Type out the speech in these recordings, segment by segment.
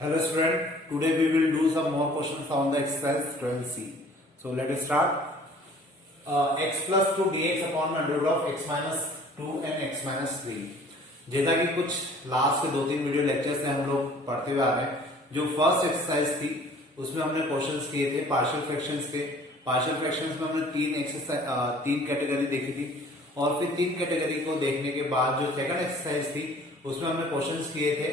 Hello student, today we will do some more questions on the exercise 12C. So let us start. X plus 2 dx upon under root of x minus 2 and x minus 3. जैसा कि कुछ last के 2-3 video lecture से हम लोग पढ़ते हुए आ रहे हैं, जो फर्स्ट एक्सरसाइज थी उसमें हमने क्वेश्चंस किए थे पार्शियल फ्रैक्शंस के। पार्शियल फ्रैक्शंस में हमने तीन कैटेगरी देखी थी और फिर तीन कैटेगरी को देखने के बाद जो सेकंड एक्सरसाइज थी उसमें हमने क्वेश्चंस किए थे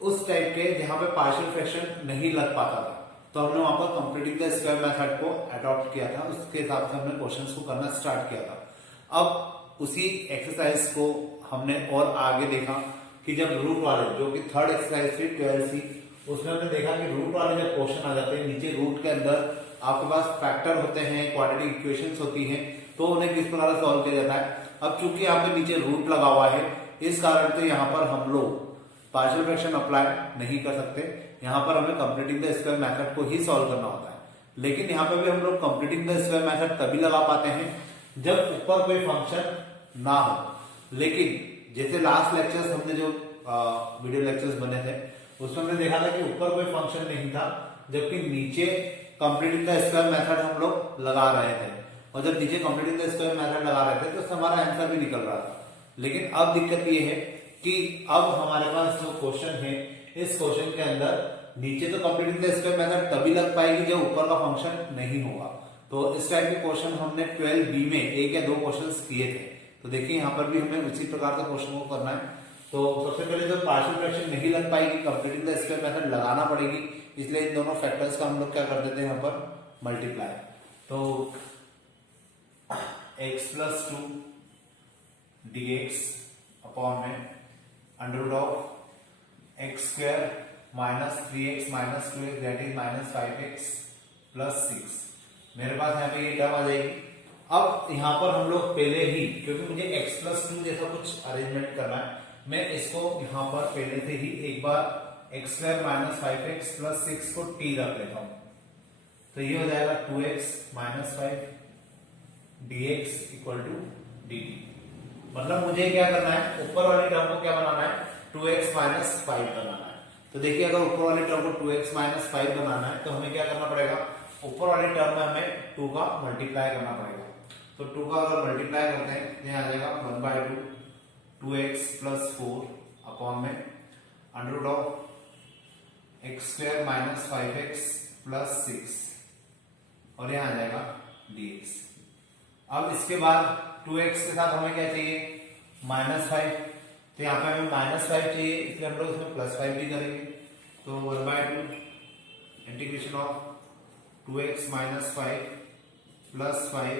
उस टाइप के जहां पे पार्शियल फ्रैक्शन नहीं लग पाता था, तो हमने वहां पर कंप्लीटिंग द स्क्वायर मेथड को अडॉप्ट किया था। उसके हिसाब से हमने क्वेश्चंस को करना स्टार्ट किया था। अब उसी एक्सरसाइज को हमने और आगे देखा कि जब रूट वाले, जो कि थर्ड एक्सरसाइज थी 12C, उसमें हमने देखा कि रूट वाले जब क्वेश्चन आ जाते हैं, नीचे रूट के अंदर आपके पास फैक्टर होते हैं, क्वाड्रेटिक इक्वेशंस होती हैं, तो उन्हें किस प्रकार से सॉल्व किया जाता है। अब चूंकि यहाँ पे नीचे रूट लगा हुआ है, इस कारण से यहाँ पर हम लोग पार्शियल फ्रैक्शन अप्लाई नहीं कर सकते। यहाँ पर हमें कंप्लीटिंग द स्क्वायर मेथड को ही सॉल्व करना होता है। लेकिन यहाँ पे भी हम लोग कंप्लीटिंग द स्क्वायर मेथड तभी लगा पाते हैं जब ऊपर कोई फंक्शन ना हो। लेकिन जैसे लास्ट लेक्चर्स हमने जो वीडियो लेक्चर्स बने थे उसमें हमने देखा था कि ऊपर कोई फंक्शन नहीं था, जबकि नीचे कंप्लीटिंग द स्क्वायर मेथड हम लोग लगा रहे थे, और जब नीचे कंप्लीटिंग द स्क्वायर मेथड लगा रहे थे तो हमारा आंसर भी निकल रहा था। लेकिन अब दिक्कत ये है कि अब हमारे पास जो क्वेश्चन है, इस क्वेश्चन के अंदर नीचे तो कंप्लीटिंग द स्क्वायर मेथड तभी लग पाएगी जब ऊपर का फंक्शन नहीं होगा। तो इस टाइप के क्वेश्चन हमने 12B में एक या दो क्वेश्चंस किए थे। तो देखिए यहाँ पर भी हमें उसी प्रकार के क्वेश्चन को करना है। तो सबसे पहले जब पार्शियल फ्रैक्शन नहीं लग पाएगी, कंप्लीटिंग द स्क्वायर मेथड लगाना पड़ेगी, इसलिए इन दोनों फैक्टर्स का हम लोग क्या कर देते हैं यहाँ पर मल्टीप्लाई। तो x plus 2 dx अपॉन में under root of x square minus 3x minus 2x that is minus 5x plus 6। मेरे पास यहाँ पे ये टर्म आ जाएगी। अब यहाँ पर हम लोग पहले ही, क्योंकि मुझे x प्लस 2 जैसा कुछ अरेंजमेंट करना है, मैं इसको यहाँ पर पहले से ही एक बार x square minus 5x plus 6 को t रख लेता हूं। तो ये हो जाएगा 2x minus 5 dx equal to dt। मतलब मुझे क्या करना है, ऊपर वाली टर्म को क्या बनाना है, 2x माइनस 5 बनाना है। तो देखिए अगर ऊपर वाली टर्म को 2x माइनस 5 बनाना है तो हमें क्या करना पड़ेगा, ऊपर वाली टर्म में हमें 2 का मल्टीप्लाई करना पड़ेगा। तो 2 का अगर मल्टीप्लाई करते हैं तो यहाँ आ जाएगा 1/2 2x प्लस 4 अपॉन में under root of x square minus 5x plus 6 और यहाँ आ जाएगा dx। अब इसके बाद 2x के साथ हमें क्या चाहिए, -5, तो यहाँ पे हमें -5 चाहिए, इसलिए हम लोग इसमें +5 भी करेंगे। तो 1/2 integration of 2x minus 5 plus 5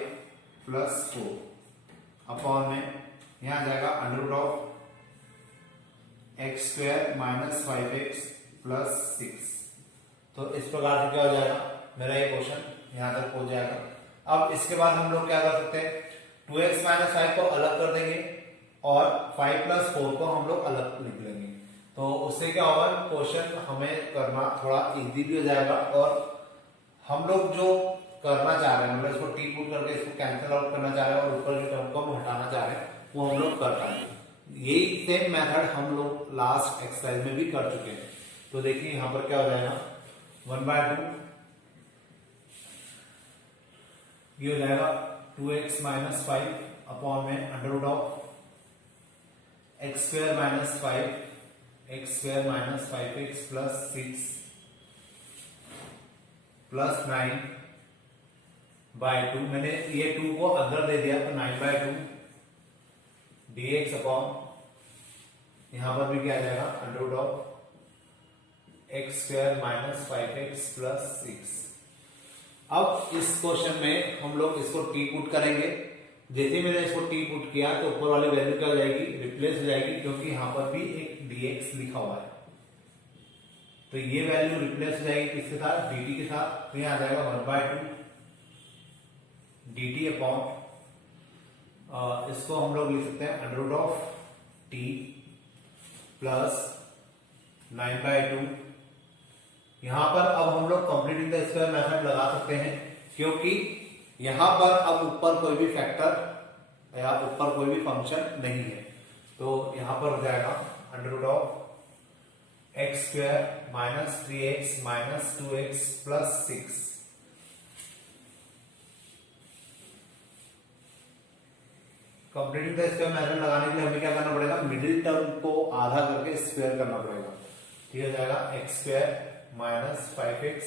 plus 4 upon में यहाँ आ जाएगा under root of x square minus 5x plus 6। तो इस प्रकार से क्या हो जाएगा, मेरा ये क्वेश्चन यहाँ तक पहुंच जाएगा। अब इसके बाद हम लोग क्या कर सकते हैं, 2x माइनस 5 को अलग कर देंगे और 5 प्लस 4 को हम लोग अलग लिख लेंगे। तो उससे क्या होगा, क्वेश्चन हमें करना थोड़ा इजी भी हो जाएगा और हम लोग जो करना चाह रहे हैं, मतलब इसको टी पुट करके इसको कैंसिल आउट करना चाह रहे हैं और ऊपर की टर्म को हम हटाना चाह रहे हैं, वो हम लोग कर पाएंगे। यही सेम मेथड हम लोग लास्ट एक्सरसाइज में भी कर चुके हैं। तो देखिए यहाँ पर क्या हो जाएगा, 1/2 ये हो जाएगा 2x माइनस 5 अपॉन में under root of x square minus 5 x square minus 5x plus 6 plus 9/2। मैंने ये 2 को अंदर दे दिया तो 9/2 dx अपॉन यहां पर भी क्या आ जाएगा, under root of x square minus 5x plus 6। अब इस क्वेश्चन में हम लोग इसको टी पुट करेंगे। जैसे मैंने इसको टी पुट किया तो ऊपर वाली वैल्यू क्या हो जाएगी, रिप्लेस हो जाएगी, क्योंकि यहां पर भी एक dx लिखा हुआ है। तो ये वैल्यू रिप्लेस हो जाएगी किसके साथ, dt के साथ। तो यहां आ जाएगा 1/2 dt अपॉन इसको हम लोग लिख सकते हैं under root of t plus 9/2। यहां पर अब हम लोग कंप्लीटिंग द स्क्वायर मेथड लगा सकते हैं, क्योंकि यहां पर अब ऊपर कोई भी फैक्टर या ऊपर कोई भी फंक्शन नहीं है। तो यहां पर हो जाएगा under root of x square minus 3x minus 2x plus 6। Completing the square method लगाने के लिए हमें क्या करना पड़ेगा, मिडिल टर्म को आधा करके स्क्वायर करना पड़ेगा। ठीक हो जाएगा एक्स स्क्वायर माइनस 5x,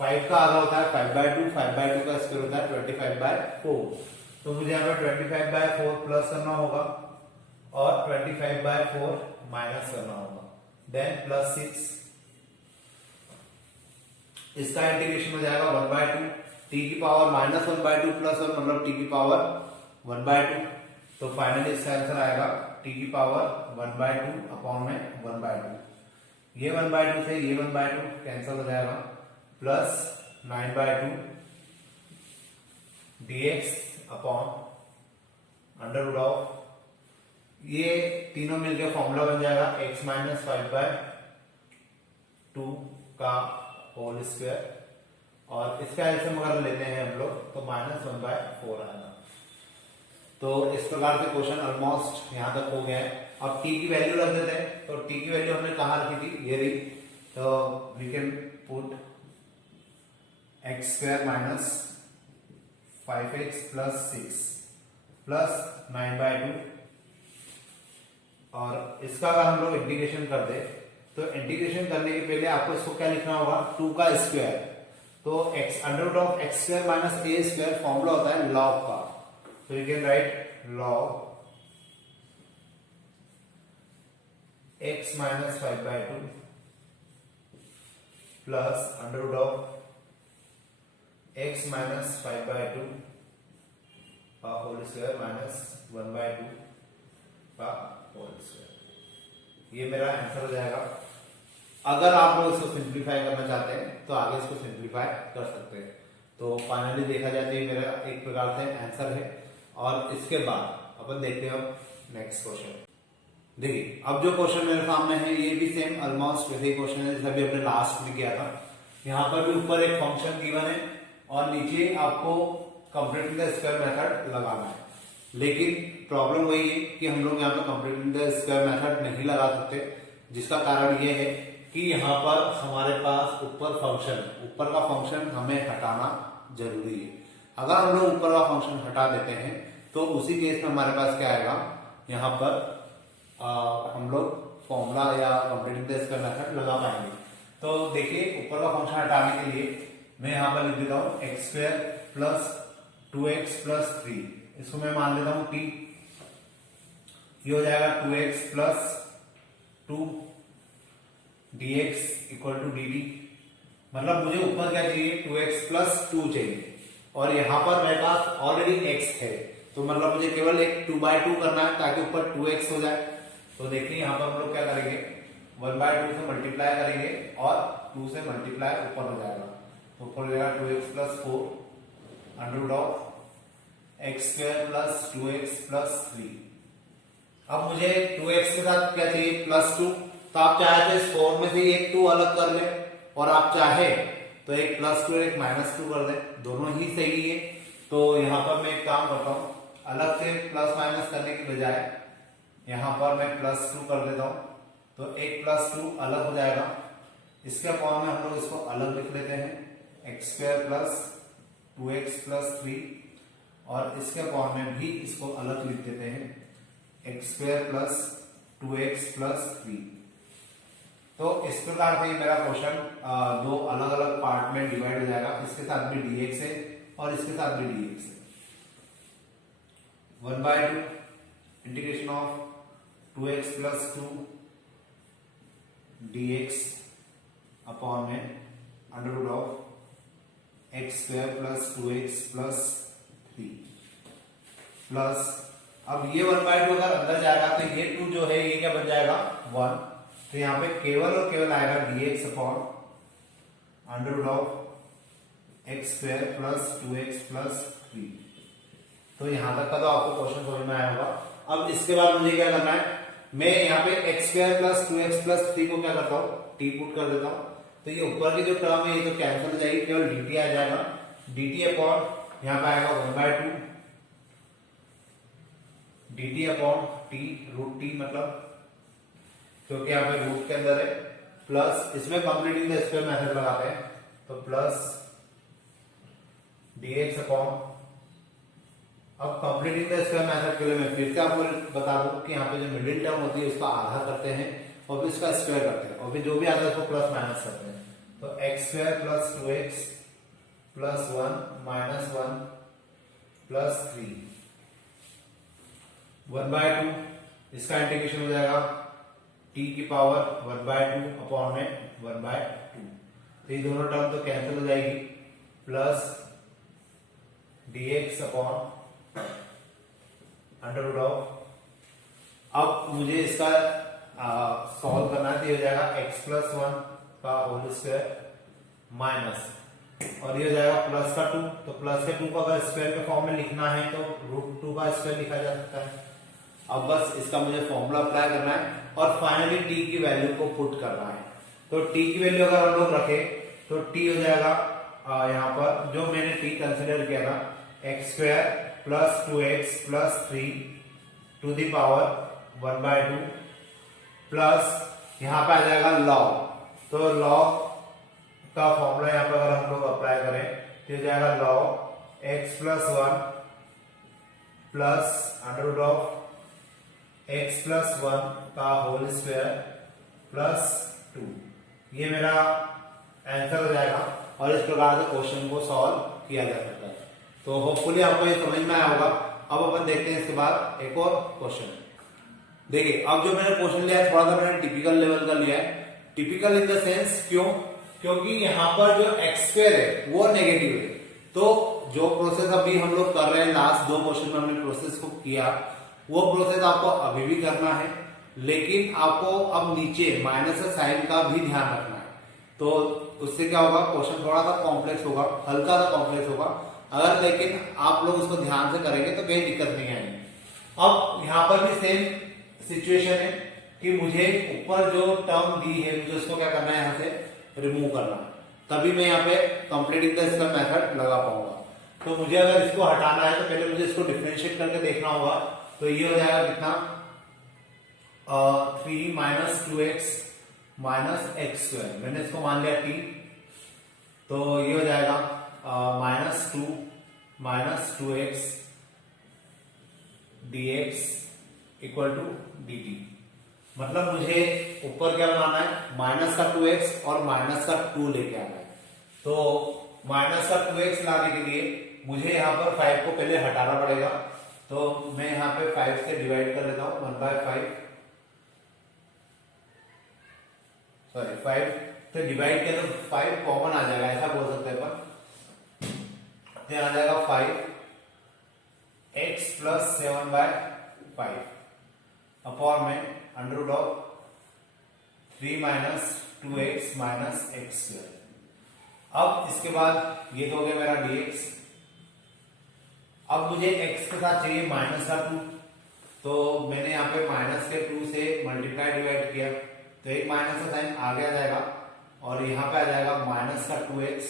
5 का आधा होता है 5/2, 5/2 का स्क्वायर होता है 25/4। तो मुझे यहाँ पे 25/4 प्लस करना होगा और 25/4 माइनस करना होगा, देन प्लस 6। इसका इंटीग्रेशन हो जाएगा 1/2 टी की पावर माइनस 1/2 प्लस 1 मतलब टी की पावर 1/2। तो फाइनली इसका आंसर आएगा टी की पावर 1/2 अपॉन में 1/2। ये 1/2 से ये 1/2 कैंसिल हो जाएगा, plus 9/2 dx upon under root of, ये तीनों मिलकर फॉर्मूला बन जाएगा x माइनस 5/2 का होल स्क्वायर, और इसका एलसीएम अगर लेते हैं हम लोग तो माइनस 1/4 आएगा। तो इस प्रकार से क्वेश्चन ऑलमोस्ट यहां तक हो गया है। अब t की वैल्यू रख देते हैं, तो t की वैल्यू हमने कहां रखी थी, ये रही। तो we can put x square minus 5x plus 6 plus 9/2, और इसका अगर हम लोग इंटीग्रेशन कर दे तो इंटीग्रेशन करने के पहले आपको इसको क्या लिखना होगा, 2 का स्क्वायर। तो x under root of x square minus a square formula होता है लॉग का, तो you can write log x minus 5/2 plus under root of x minus 5/2 का होल स्क्वायर माइनस 1/2 का होल स्क्वायर। ये मेरा आंसर हो जाएगा। अगर आप लोग इसको सिंप्लीफाई करना चाहते हैं तो आगे इसको सिंप्लीफाई कर सकते हैं। तो फाइनली देखा जाए तो ये मेरा एक प्रकार से आंसर है। और इसके बाद अपन देखते हैं अब नेक्स्ट क्वेश्चन। देखिए अब जो क्वेश्चन मेरे सामने है ये भी सेम ऑलमोस्ट वैसे ही क्वेश्चन है जैसे अभी हमने लास्ट में किया था। यहाँ पर भी ऊपर एक फंक्शन गिवन है और नीचे आपको कंप्लीटिंग द स्क्वायर मेथड लगाना है। लेकिन प्रॉब्लम वही है कि हम लोग यहाँ पे कंप्लीटिंग द स्क्वायर मेथड नहीं लगा सकते, जिसका कारण ये है कि यहाँ पर हमारे पास ऊपर का फंक्शन हमें हटाना जरूरी है। अगर हम लोग ऊपर का फंक्शन हटा देते हैं तो उसी केस में हमारे पास क्या आएगा, यहाँ पर हम लोग फॉर्मूला या कंप्लीटिंग द स्क्वायर मेथड लगा पाएंगे। तो देखिए ऊपर का फंक्शन हटाने के लिए मैं यहाँ पर लिख देता हूँ x square plus 2x plus 3, इसको मैं मान लेता हूँ t। ये हो जाएगा 2x plus 2 dx equal to dt। मतलब मुझे ऊपर क्या चाहिए, 2x प्लस 2 चाहिए, और यहां पर मेरे पास ऑलरेडी x है, तो मतलब मुझे केवल एक 2/2 करना है ताकि ऊपर 2x हो जाए। तो देखिए यहां पर हम लोग क्या करेंगे, 1/2 से मल्टीप्लाई करेंगे और 2 से मल्टीप्लाई ऊपर हो जाएगा, तो ऊपर हो जाएगा 2x plus 4 under root of x square plus 2x plus 3। अब मुझे 2x के साथ क्या चाहिए, प्लस 2। तो आप चाहे तो इस 4 में से एक 2 अलग कर ले, और आप चाहे तो एक प्लस 2 एक माइनस 2 कर दे, दोनों ही सही है। तो यहां पर मैं एक काम करता हूं, अलग से प्लस माइनस करने की बजाय यहां पर मैं प्लस 2 कर देता हूं, तो एक प्लस 2 अलग हो जाएगा। इसके फॉर्म में हम लोग इसको अलग लिख लेते हैं, x square plus 2x plus 3, और इसके फॉर्म में भी इसको अलग लिख देते हैं, x square plus 2x plus 3। तो इस प्रकार से मेरा क्वेश्चन दो अलग अलग पार्ट में डिवाइड हो जाएगा, इसके साथ भी dx है और इसके साथ भी dx है। 1/2 integration of 2x plus 2 dx upon में under root of x square plus 2x plus 3 plus, अब ये 1/2 अगर अंदर जाएगा तो ये 2 जो है ये क्या बन जाएगा 1, तो यहाँ पे केवल और केवल आएगा dx upon under root of x square plus 2x plus 3। तो यहां तक का तो आपको क्वेश्चन समझ में आया होगा। अब इसके बाद मुझे क्या करना है, मैं यहाँ पे x square plus 2x plus 3 को क्या करता हूँ, t पुट कर देता हूँ। तो ये ऊपर की जो टर्म है ये तो कैंसिल हो जाएगी, केवल dt आ जाएगा, dt अपॉन यहाँ पे आएगा 1/2 dt upon t root t, मतलब क्योंकि यहाँ पे रूट के अंदर है प्लस इसमें कंप्लीटिंग द स्क्वायर मेथड लगाते हैं, तो प्लस dx अपॉन, अब कंप्लीटिंग द स्क्वायर मेथड के लिए मैं फिर से आपको बता दूं कि यहाँ पे जो मिडिल टर्म होती है उसका आधा करते हैं और फिर इसका स्क्वायर करते हैं और फिर जो भी आता है उसको प्लस माइनस करते हैं। तो x square plus 2x plus 1 minus 1 plus 3 1/2, इसका इंटीग्रेशन हो जाएगा t की पावर 1/2 अपॉन में 1/2। तो ये दोनों टर्म तो कैंसिल हो जाएगी, plus dx upon under root of, अब मुझे इसका सॉल्व करना है तो ये हो जाएगा x प्लस 1 का होल स्क्वायर माइनस, और ये हो जाएगा प्लस का 2, तो प्लस के 2 को अगर स्क्वायर के फॉर्म में लिखना है तो रूट 2 का स्क्वायर लिखा जा सकता है। अब बस इसका मुझे फॉर्मूला अप्लाई करना है और फाइनली t की वैल्यू को पुट करना है। तो t की वैल्यू अगर हम लोग रखें तो t हो जाएगा यहाँ पर जो मैंने t कंसिडर किया था x square plus 2x plus 3 to the power 1/2 plus यहाँ पे आ जाएगा लॉग, तो लॉग का फॉर्मूला यहाँ पर अगर हम लोग अप्लाई करें तो हो जाएगा log x plus 1 plus under root of x plus 1 का होल स्क्वायर प्लस 2, ये मेरा आंसर हो जाएगा और इस प्रकार से क्वेश्चन को सॉल्व किया जा सकता है। तो होपफुली आपको ये समझ में आया होगा। अब अपन देखते हैं इसके बाद एक और क्वेश्चन। देखिए अब जो मैंने क्वेश्चन लिया है थोड़ा सा मैंने टिपिकल लेवल का लिया है। टिपिकल इन द सेंस क्यों, क्योंकि यहाँ पर जो एक्स स्क्वायर है वो नेगेटिव है, तो जो प्रोसेस अभी हम लोग कर रहे हैं लास्ट 2 क्वेश्चन में हमने प्रोसेस को किया वो प्रोसेस आपको अभी भी करना है, लेकिन आपको अब नीचे माइनस का साइन का भी ध्यान रखना है। तो उससे क्या होगा, क्वेश्चन थोड़ा सा कॉम्प्लेक्स होगा, हल्का सा कॉम्प्लेक्स होगा, अगर लेकिन आप लोग उसको ध्यान से करेंगे तो कहीं दिक्कत नहीं आएगी। अब यहाँ पर भी सेम सिचुएशन है कि मुझे ऊपर जो टर्म दी है मुझे उसको क्या करना है, यहाँ से रिमूव करना, तभी मैं यहाँ पे कंप्लीटिंग द स्क्वायर मेथड लगा पाऊंगा। तो मुझे अगर इसको हटाना है तो पहले मुझे इसको डिफरेंशिएट करके देखना होगा। तो ये हो जाएगा कितना 3 minus 2x minus x square, मैंने इसको मान लिया t, तो ये हो जाएगा minus 2 minus 2x dx equal to dt। मतलब मुझे ऊपर क्या बनाना है, माइनस का 2x और माइनस का 2 लेके आना है। तो माइनस का 2x लाने के लिए मुझे यहाँ पर 5 को पहले हटाना पड़ेगा, तो मैं यहाँ पे 5 से डिवाइड कर लेता हूँ 1/5, सॉरी 5 तो डिवाइड किया तो 5 कॉमन आ जाएगा, ऐसा बोल सकते हैं अपन। तो आ जाएगा 5x प्लस 7/5 अपॉन में under root of 3 minus 2x minus x square. अब इसके बाद ये तो हो गया मेरा dx। अब मुझे x के साथ चाहिए माइनस का 2, तो मैंने यहाँ पे माइनस के 2 से मल्टीप्लाई डिवाइड किया, तो एक माइनस का साइन आगे आ जाएगा और यहाँ पे आ जाएगा माइनस का 2x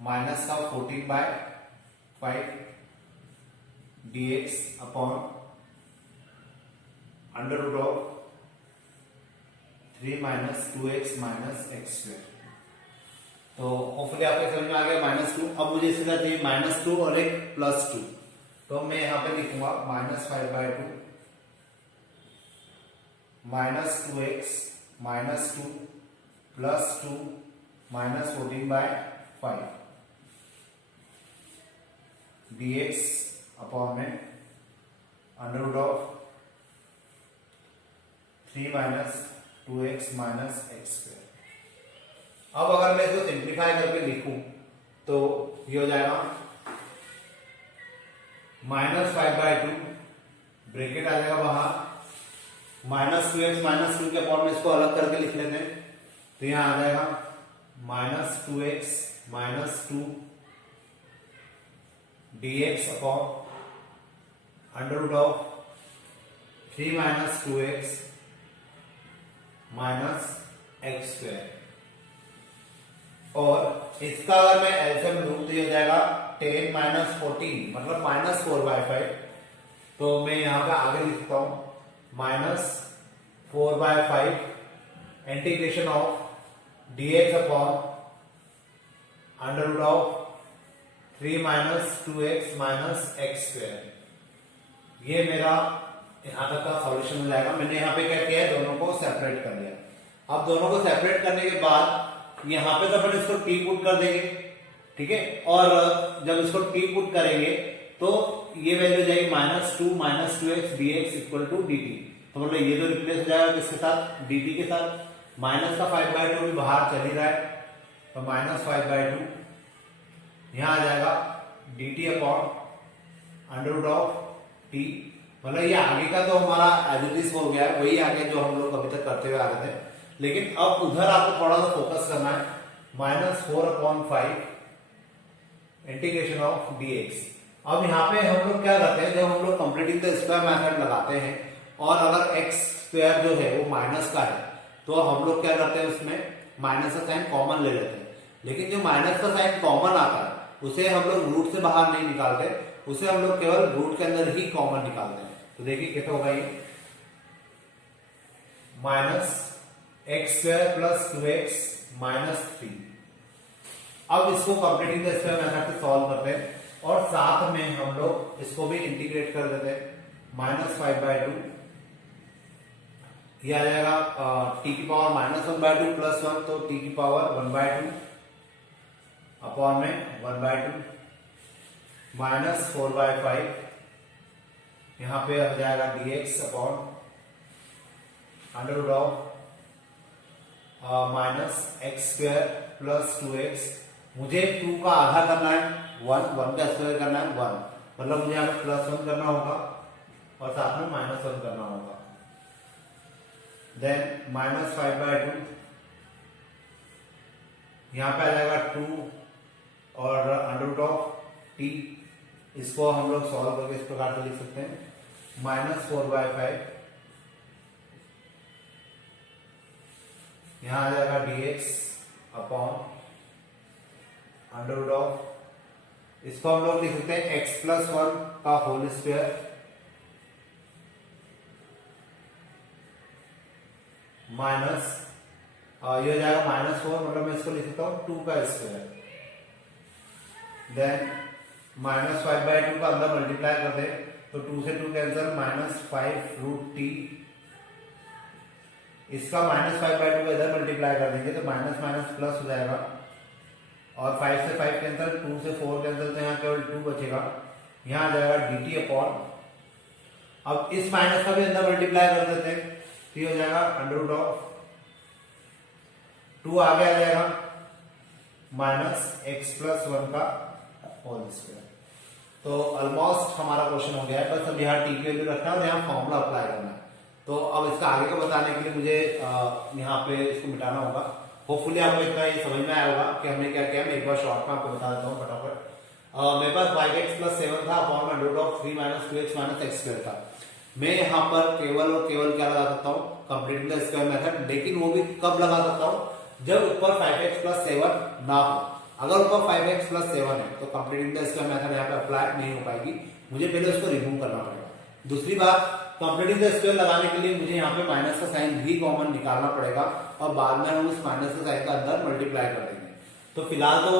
माइनस का 14/5 dx upon under root of 3 minus 2x minus x square. तो होपफुली आपको समझ में आ गया -2। अब मुझे इसके साथ चाहिए -2 और एक +2, तो मैं यहाँ पे लिखूंगा -5/2 -2x -2 +2 -14/5 dx अपॉन में under root of 3 minus 2x minus x square. अब अगर मैं इसको सिंप्लीफाई करके लिखूं तो ये हो जाएगा -5/2 ब्रैकेट आ जाएगा बाहर, -2x -2 के अपॉन में इसको अलग करके लिख लेते हैं, तो यहां आ जाएगा -2x -2 dx upon under root of 3 minus 2x minus x square. और इसका अगर मैं एलसीएम लूं तो ये हो जाएगा 10 माइनस 14 मतलब -4/5। तो मैं यहां पे आगे लिखता हूं -4/5 integration of dx upon under root of 3 minus 2x minus x square. ये मेरा यहां तक का सॉल्यूशन हो जाएगा। मैंने यहाँ पे क्या किया है, दोनों को सेपरेट कर लिया। अब दोनों को सेपरेट करने के बाद यहाँ पे तो अपन इसको t पुट कर देंगे, ठीक है। और जब इसको t पुट करेंगे तो ये वैल्यू जाएगी minus two x d x equal to d t. तो मतलब ये तो रिप्लेस हो जाएगा किसके साथ, डी टी के साथ। माइनस का 5/2 भी बाहर चल ही रहा है, तो माइनस 5/2 यहां आ जाएगा d t upon under root of t. मतलब ये आगे का तो हमारा एज इट इज हो गया है, वही आगे जो हम लोग अभी तक करते हुए आ रहे थे। लेकिन अब उधर आपको थोड़ा सा फोकस करना है। -4/5 इंटीग्रेशन ऑफ dx। अब यहाँ पे हम लोग क्या करते हैं, जब हम लोग कंप्लीटिंग द स्क्वायर मेथड लगाते हैं और अगर एक्स स्क्वायर जो है वो माइनस का है, तो हम लोग क्या करते हैं, उसमें माइनस का साइन कॉमन ले लेते हैं। लेकिन जो माइनस का साइन कॉमन आता है उसे हम लोग रूट से बाहर नहीं निकालते, उसे हम लोग केवल रूट के अंदर ही कॉमन निकालते हैं। तो देखिए कैसे होगा ये, minus x square plus 2x minus 3। अब इसको कंप्लीटिंग द स्क्वायर मेथड से सॉल्व करते हैं और साथ में हम लोग इसको भी इंटीग्रेट कर देते हैं। -5/2 ये आ जाएगा t की पावर -1/2 प्लस 1, तो t की पावर 1/2 अपॉन में 1/2 -4/5 यहां पे आ जाएगा dx upon under root of minus x square plus 2x। मुझे 2 का आधा करना है 1 का स्क्वायर करना है 1, मतलब मुझे यहाँ पे +1 करना होगा और साथ में -1 करना होगा। देन -5/2 यहाँ पे आ जाएगा 2 और अंडर रूट ऑफ t। इसको हम लोग सॉल्व करके इस प्रकार से लिख सकते हैं, -4/5 यहां आ जाएगा dx upon under root of, इसको हम लोग लिख सकते हैं x+1 का होल स्क्वायर माइनस ये हो जाएगा -4, मतलब मैं इसको लिख सकता हूं 2 का स्क्वायर। देन -5/2 का अंदर मल्टीप्लाई कर दे तो 2 से 2 कैंसिल, -5√t। इसका -5/2 इधर मल्टीप्लाई कर देंगे तो माइनस माइनस प्लस हो जाएगा और 5 से 5 कैंसिल, 2 से 4 कैंसिल, तो यहाँ केवल 2 बचेगा। यहाँ आ जाएगा dt अपॉन, अब इस माइनस का भी अंदर मल्टीप्लाई कर देते हैं तो ये हो जाएगा अंडर रूट ऑफ 2 आगे आ जाएगा -x+1 का होल स्क्वायर। तो ऑलमोस्ट हमारा क्वेश्चन हो गया है, बस अब यहाँ t की वैल्यू रखना है और यहाँ फॉर्मूला अप्लाई करना है। तो अब इसका आगे को बताने के लिए मुझे यहाँ पे इसको मिटाना होगा। होपफुली आपको इतना ये समझ में आया होगा कि हमने क्या किया। मैं एक बार शॉर्ट में आपको बता देता हूँ फटाफट। मेरे पास 5x+7 था अपॉन में root of 3 - 2x - x square था। मैं यहाँ पर केवल और केवल क्या लगा सकता हूँ, कंप्लीट द स्क्वायर मेथड। लेकिन वो भी कब लगा सकता हूँ, जब ऊपर 5x+7 ना हो। अगर ऊपर 5x+7 है तो कंप्लीटिंग द स्क्वायर मेथड यहाँ पे अप्लाई नहीं हो पाएगी, मुझे पहले उसको रिमूव करना पड़ेगा। दूसरी बात, कंप्लीटिंग द स्क्वायर लगाने के लिए मुझे यहाँ पे माइनस का साइन भी कॉमन निकालना पड़ेगा और बाद में हम उस माइनस का साइन का अंदर मल्टीप्लाई कर देंगे। तो फिलहाल तो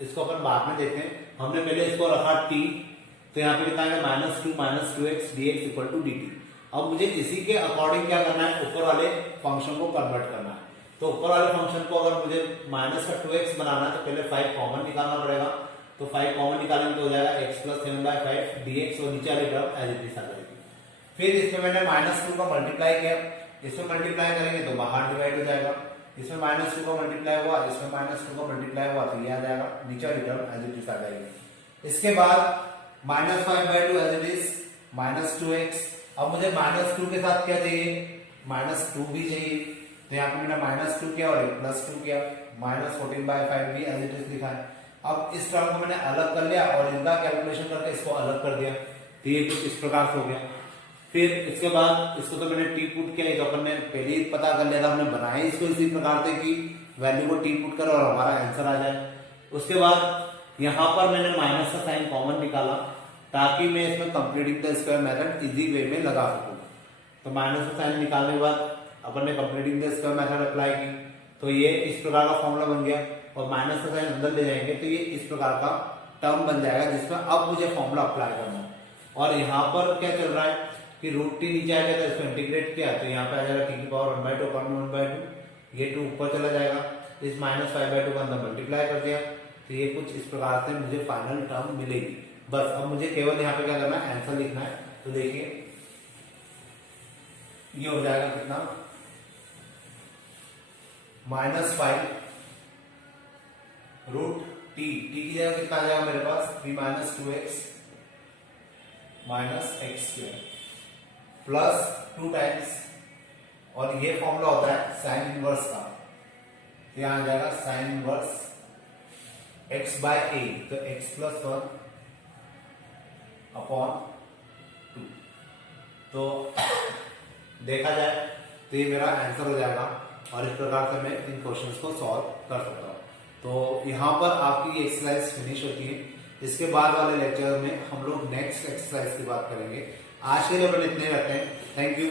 इसको अपन बाद में देखते हैं। हमने पहले इसको रखा t, तो यहाँ पे कितना आएगा -2 - 2x dx equal to dt। अब मुझे इसी के अकॉर्डिंग क्या करना है, ऊपर वाले फंक्शन को कन्वर्ट करना है। तो ऊपर वाले फंक्शन को अगर मुझे -2x बनाना है तो पहले 5 कॉमन निकालना पड़ेगा। तो 5 कॉमन निकालेंगे तो हो जाएगा x+7/5 dx और नीचे वाली टर्म एज इट इज आ जाएगी। फिर इसमें मैंने -2 का मल्टीप्लाई किया, इसमें मल्टीप्लाई करेंगे तो बाहर डिवाइड हो जाएगा। इसमें -2 का मल्टीप्लाई हुआ, इसमें -2 का मल्टीप्लाई हुआ, तो ये आ जाएगा, नीचे वाली टर्म एज इट इज आ जाएगी। इसके बाद -5/2 एज इट इज -2x। अब मुझे -2 के साथ क्या चाहिए, -2 भी चाहिए। तो यहाँ पे मैंने -2 किया और +2 किया, -14/5 भी एज इट इज लिखा है। अब इस टर्म को मैंने अलग कर लिया और इनका कैलकुलेशन करके इसको अलग कर दिया, तो ये कुछ इस प्रकार से हो गया। फिर इसके बाद इसको तो मैंने टी पुट किया, तो अपन ने पहले ही पता कर लिया था, हमने बनाया इसको इसी प्रकार से कि वैल्यू को टी पुट करो और हमारा आंसर आ जाए। उसके बाद यहाँ पर मैंने माइनस का साइन कॉमन निकाला ताकि मैं इसमें completing the square method easy way में लगा सकूं। तो माइनस का साइन निकालने के बाद अपन ने completing the square method apply की, तो ये इस प्रकार का फॉर्मूला बन गया और माइनस का साइन अंदर ले जाएंगे तो ये इस प्रकार का टर्म बन जाएगा जिसमें अब मुझे फॉर्मूला अप्लाई करना है। और यहाँ पर क्या चल रहा है कि रूट टी नीचे आ जाएगा, इसको इंटीग्रेट किया तो यहाँ पे आ जाएगा टी की पावर 1/2 अपन 1/2, ये 2 ऊपर चला जाएगा, इस -5/2 का अंदर मल्टीप्लाई कर दिया तो ये कुछ इस प्रकार से मुझे फाइनल टर्म मिलेगी। बस अब मुझे केवल यहाँ पे क्या करना है, आंसर लिखना है। तो देखिए ये हो जाएगा कितना, -5 रूट टी, टी की जगह कितना आ जाएगा मेरे पास 3 - 2x - x² प्लस 2 टाइम्स, और ये फॉर्मूला होता है साइन इनवर्स का, तो यहां आ जाएगा साइन इनवर्स x/a, तो x + 1 अपॉन 2। तो देखा जाए तो ये मेरा आंसर हो जाएगा और इस प्रकार से मैं इन क्वेश्चंस को सॉल्व कर सकता हूँ। तो यहाँ पर आपकी एक्सरसाइज फिनिश होती है। इसके बाद वाले लेक्चर में हम लोग नेक्स्ट एक्सरसाइज की बात करेंगे। आज के लिए अपन इतने रखते हैं। Thank you.